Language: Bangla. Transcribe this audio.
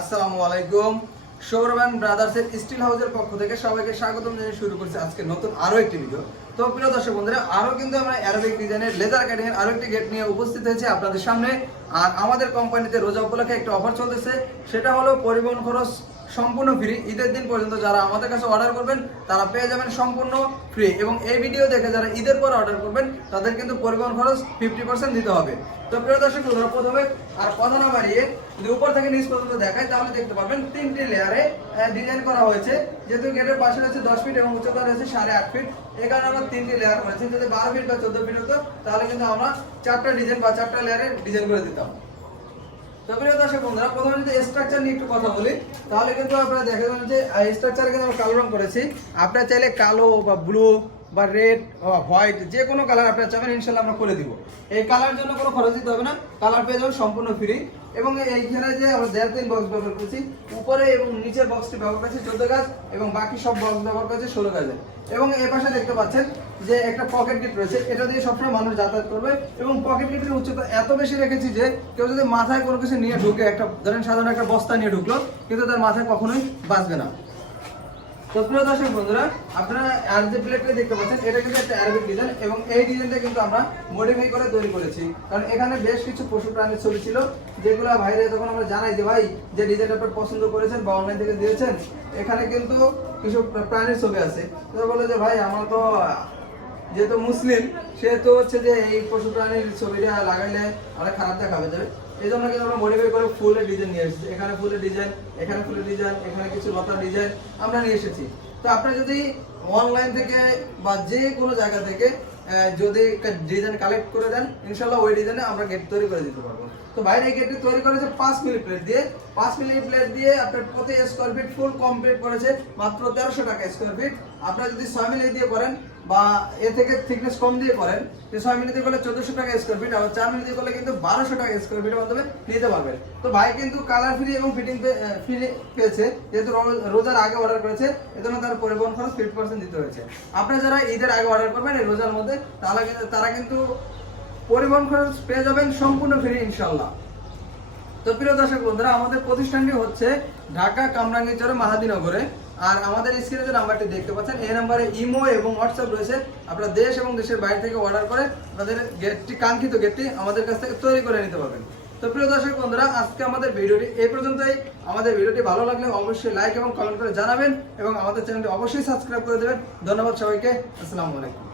আসসালামু আলাইকুম। সৌরভ্যান ব্রাদার্সের স্টিল হাউসের পক্ষ থেকে সবাইকে স্বাগতম জানিয়ে শুরু করছি আজকে নতুন আরও একটি ভিডিও তো প্রিয় দর্শক বন্ধুরা আরও কিন্তু আমরা অ্যারোবিক ডিজাইনের লেদার কাটিং এর আরও একটি গেট নিয়ে উপস্থিত হয়েছে আপনাদের সামনে। আর আমাদের কোম্পানিতে রোজা উপলক্ষে একটা অফার চলতেছে, সেটা হলো পরিবহন খরচ সম্পূর্ণ ফ্রি ঈদের দিন পর্যন্ত যারা আমাদের কাছে অর্ডার করবেন, তারা পেয়ে যাবেন সম্পূর্ণ ফ্রি এবং এই ভিডিও দেখে যারা ঈদের পর অর্ডার করবেন, তাদের কিন্তু পরিবহন খরচ ফিফটি পার্সেন্ট দিতে হবে। তো প্রিয় দর্শক প্রথমে আর কথা না বাড়িয়ে যদি উপর থেকে নিচ পর্যন্ত দেখায় তাহলে দেখতে পাবেন তিনটি লেয়ারে ডিজাইন করা হয়েছে। যেহেতু গেটের পাশে রয়েছে দশ ফিট এবং উচ্চতা রয়েছে সাড়ে আট ফিট এই কারণে আমরা তিনটি লেয়ার করেছি যদি বারো ফিট বা চোদ্দ ফিট হতো, তাহলে কিন্তু আমরা চারটা ডিজাইন বা চারটা লেয়ারে ডিজাইন করে দিতাম। তো দর্শক বন্ধুরা, প্রথমে যদি স্ট্রাকচার নিয়ে একটু কথা বলি, তাহলে কিন্তু আপনারা দেখে যে স্ট্রাকচার কিন্তু আমরা কালো রং করেছি। আপনারা চাইলে কালো বা ব্লু বা রেড হোয়াইট যে কোনো কালার আপনারা চাবেন, ইনশাল্লাহ আমরা করে দিব। এই কালার জন্য কোনো খরচ দিতে হবে না। কালার পেয়ে যাবেন সম্পূর্ণ ফ্রি এবং এইখানে যে আমরা দেড় বক্স ব্যবহার করেছি, উপরে এবং নিচের বক্সটি ব্যবহার করেছি চোদ্দ গাছ এবং বাকি সব বক্স ব্যবহার করেছি ষোলো গাছের এবং এ পাশে দেখতে পাচ্ছেন যে একটা পকেট গিট রয়েছে। এটা দিয়ে সবসময় মানুষ যাতায়াত করবে এবং পকেট গিটের উচ্চতা এত বেশি রেখেছি যে কেউ যদি মাথায় কোনো কিছু নিয়ে ঢুকে, একটা ধরেন সাধারণ একটা বস্তা নিয়ে ঢুকলো, কিন্তু তার মাথায় কখনোই বাঁচবে না। তো প্রিয় দর্শক বন্ধুরা, আপনারা আর যে প্লেটটা দেখতে পাচ্ছেন, এটা কিন্তু একটা অ্যারবিক ডিজাইন এবং এই ডিজাইনটা কিন্তু আমরা মডিফাই করে তৈরি করেছি। কারণ এখানে বেশ কিছু পশু প্রাণীর ছবি ছিল, যেগুলো ভাইরে যখন আমরা জানাই যে, ভাই, যে ডিজাইনটা আপনার পছন্দ করেছেন বা অনলাইন থেকে দিয়েছেন, এখানে কিন্তু কিছু প্রাণীর ছবি আছে। তো বলে যে, ভাই, আমার তো যেহেতু মুসলিম, সেহেতু হচ্ছে যে এই পশু প্রাণীর ছবিটা লাগাইলে অনেক খারাপ দেখাবে যাবে এই জন্য কিন্তু আমরা মডিফাই করে ফুলের ডিজাইন নিয়ে এসেছি। এখানে ফুলের ডিজাইন এখানে ফুলের ডিজাইন এখানে কিছু লতার ডিজাইন আমরা নিয়ে এসেছি। তো আপনি যদি অনলাইন থেকে বা যে কোনো জায়গা থেকে যদি ডিজাইন কালেক্ট করে দেন ইনশাল্লাহ ওই ডিজাইনে আমরা গেট তৈরি করে দিতে পারব। তো বাইরে এই গেটটি তৈরি করেছে পাঁচ মিলি প্লেট দিয়ে। পাঁচ মিলি প্লেট দিয়ে আপনার প্রতি স্কোয়ার ফিট ফুল কমপ্লিট করেছে মাত্র তেরোশো টাকা স্কোয়ার ফিট আপনারা যদি ছয় মিলি দিয়ে করেন বা এ থেকে থিকনেস কম দিয়ে করেন, যে ছয় দিয়ে করলে চোদ্দশো টাকা স্কোয়ার ফিট আর চার দিয়ে করলে কিন্তু বারোশো টাকা স্কোয়ার ফিটের মাধ্যমে নিতে পারবেন। তো ভাই কিন্তু কালার ফ্রি এবং ফিটিং ফ্রি পেয়েছে, যেহেতু রোজার আগে অর্ডার করেছে, এজন্য তার পরিবহন খরচ ফিফটি পার্সেন্ট দিতে হয়েছে। আপনারা যারা ঈদের আগে অর্ডার করবেন, এই রোজার মধ্যে তাহলে কিন্তু তারা কিন্তু পরিবহন খরচ পেয়ে যাবেন সম্পূর্ণ ফ্রি ইনশাল্লাহ তো প্রিয় দর্শক বন্ধুরা, আমাদের প্রতিষ্ঠানটি হচ্ছে ঢাকা কামরাঙ্গীরচরে মাহাদিনগরে। আর আমাদের স্ক্রিনে যে নাম্বারটি দেখতে পাচ্ছেন, এই নাম্বারে ইমো এবং হোয়াটসঅ্যাপ রয়েছে। আপনারা দেশ এবং দেশের বাইরে থেকে অর্ডার করে আপনাদের গেটটি কাঙ্ক্ষিত গেটটি আমাদের কাছ থেকে তৈরি করে নিতে পারবেন। তো প্রিয় দর্শক বন্ধুরা, আজকে আমাদের ভিডিওটি এই পর্যন্তই। আমাদের ভিডিওটি ভালো লাগলে অবশ্যই লাইক এবং কমেন্ট করে জানাবেন এবং আমাদের চ্যানেলটি অবশ্যই সাবস্ক্রাইব করে দেবেন। ধন্যবাদ সবাইকে। আসসালামু আলাইকুম।